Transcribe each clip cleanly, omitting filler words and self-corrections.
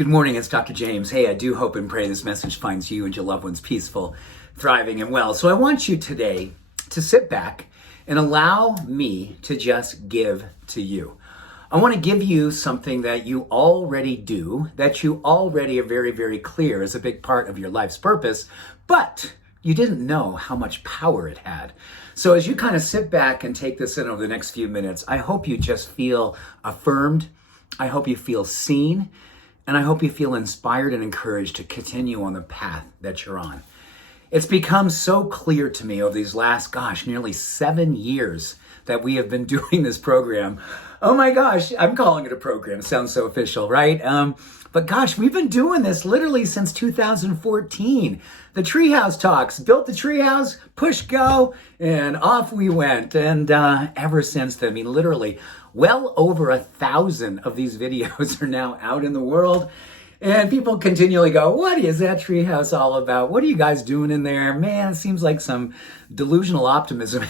Good morning, it's Dr. James. Hey, I do hope and pray this message finds you and your loved ones peaceful, thriving, and well. So I want you today to sit back and allow me to just give to you. I want to give you something that you already do, that you already are very, very clear is a big part of your life's purpose, but you didn't know how much power it had. So as you kind of sit back and take this in over the next few minutes, I hope you just feel affirmed. I hope you feel seen. And I hope you feel inspired and encouraged to continue on the path that you're on. It's become so clear to me over these last, nearly 7 years that we have been doing this program. Oh my gosh, I'm calling it a program. It sounds so official, right? But gosh, we've been doing this literally since 2014. The Treehouse Talks, built the treehouse, push go, and off we went. And ever since then, literally, well over 1,000 of these videos are now out in the world. And people continually go, what is that treehouse all about? What are you guys doing in there? Man, it seems like some delusional optimism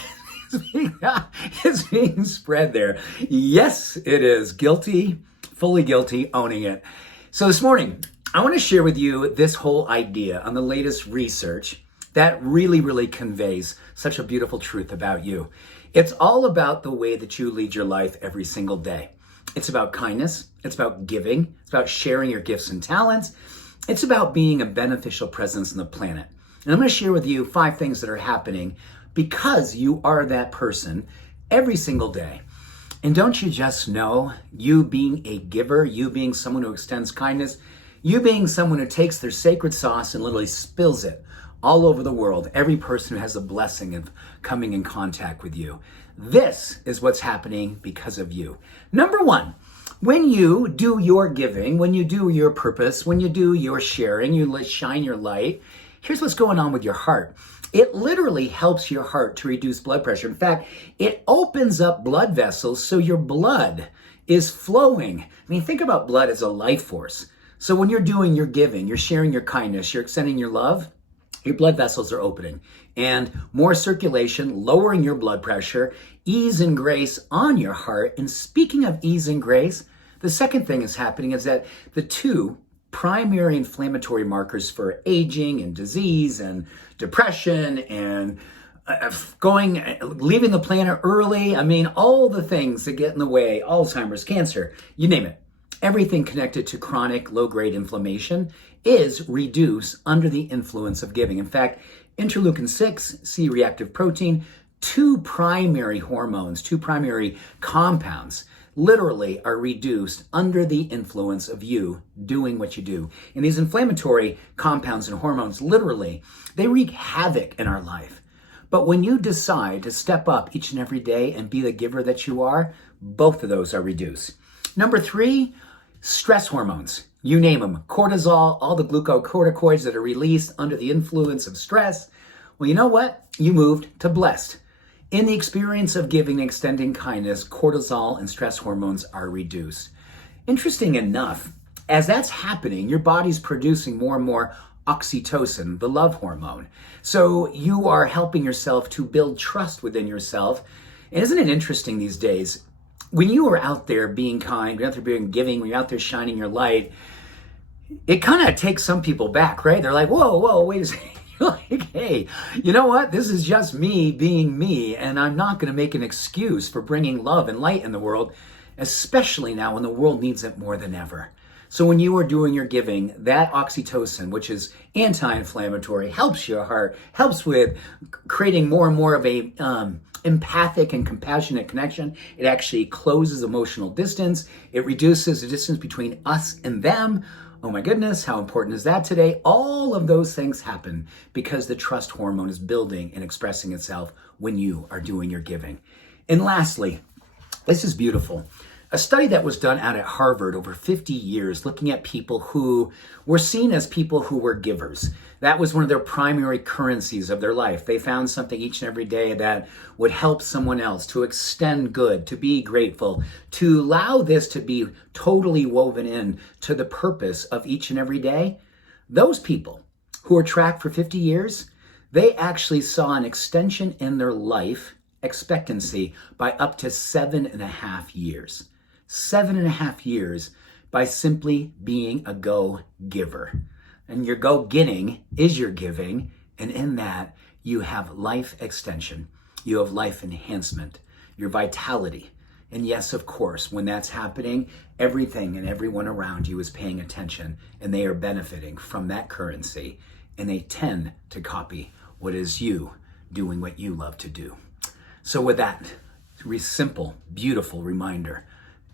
is being spread there. Yes, it is. Guilty, fully guilty, owning it. So this morning, I want to share with you this whole idea on the latest research that really conveys such a beautiful truth about you. It's all about the way that you lead your life every single day. It's about kindness. It's about giving. It's about sharing your gifts and talents. It's about being a beneficial presence on the planet. And I'm going to share with you 5 things that are happening because you are that person every single day. And don't you just know, you being a giver, you being someone who extends kindness, you being someone who takes their sacred sauce and literally spills it all over the world, every person who has a blessing of coming in contact with you. This is what's happening because of you. Number 1, when you do your giving, when you do your purpose, when you do your sharing, you shine your light, here's what's going on with your heart. It literally helps your heart to reduce blood pressure. In fact, it opens up blood vessels so your blood is flowing. Think about blood as a life force. So when you're doing your giving, you're sharing your kindness, you're extending your love, your blood vessels are opening. And more circulation, lowering your blood pressure, ease and grace on your heart. And speaking of ease and grace, the second thing is happening is that the 2 primary inflammatory markers for aging and disease and depression and leaving the planet early. All the things that get in the way, Alzheimer's, cancer, you name it. Everything connected to chronic low-grade inflammation is reduced under the influence of giving. In fact, interleukin-6, C-reactive protein, 2 primary hormones, 2 primary compounds literally are reduced under the influence of you doing what you do. And these inflammatory compounds and hormones, literally, they wreak havoc in our life. But when you decide to step up each and every day and be the giver that you are, both of those are reduced. Number 3, stress hormones. You name them. Cortisol, all the glucocorticoids that are released under the influence of stress. Well, you know what? You moved to blessed. In the experience of giving and extending kindness, cortisol and stress hormones are reduced. Interesting enough, as that's happening, your body's producing more and more oxytocin, the love hormone. So you are helping yourself to build trust within yourself. And isn't it interesting these days? When you are out there being kind, when you're out there being giving, when you're out there shining your light, it kind of takes some people back, right? They're like, whoa, wait a second. You're like, hey, you know what? This is just me being me, and I'm not going to make an excuse for bringing love and light in the world, especially now when the world needs it more than ever. So when you are doing your giving, that oxytocin, which is anti-inflammatory, helps your heart, helps with creating more and more of a empathic and compassionate connection. It actually closes emotional distance. It reduces the distance between us and them. Oh my goodness, how important is that today? All of those things happen because the trust hormone is building and expressing itself when you are doing your giving. And lastly, this is beautiful. A study that was done out at Harvard over 50 years looking at people who were seen as people who were givers. That was one of their primary currencies of their life. They found something each and every day that would help someone else, to extend good, to be grateful, to allow this to be totally woven in to the purpose of each and every day. Those people who were tracked for 50 years, they actually saw an extension in their life expectancy by up to 7.5 years. 7.5 years by simply being a go-giver. And your go-getting is your giving, and in that, you have life extension, you have life enhancement, your vitality. And yes, of course, when that's happening, everything and everyone around you is paying attention, and they are benefiting from that currency, and they tend to copy what is you doing what you love to do. So with that simple, beautiful reminder,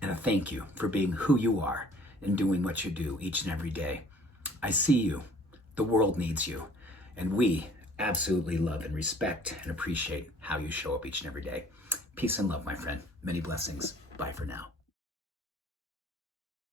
and a thank you for being who you are and doing what you do each and every day. I see you, the world needs you, and we absolutely love and respect and appreciate how you show up each and every day. Peace and love, my friend. Many blessings. Bye for now.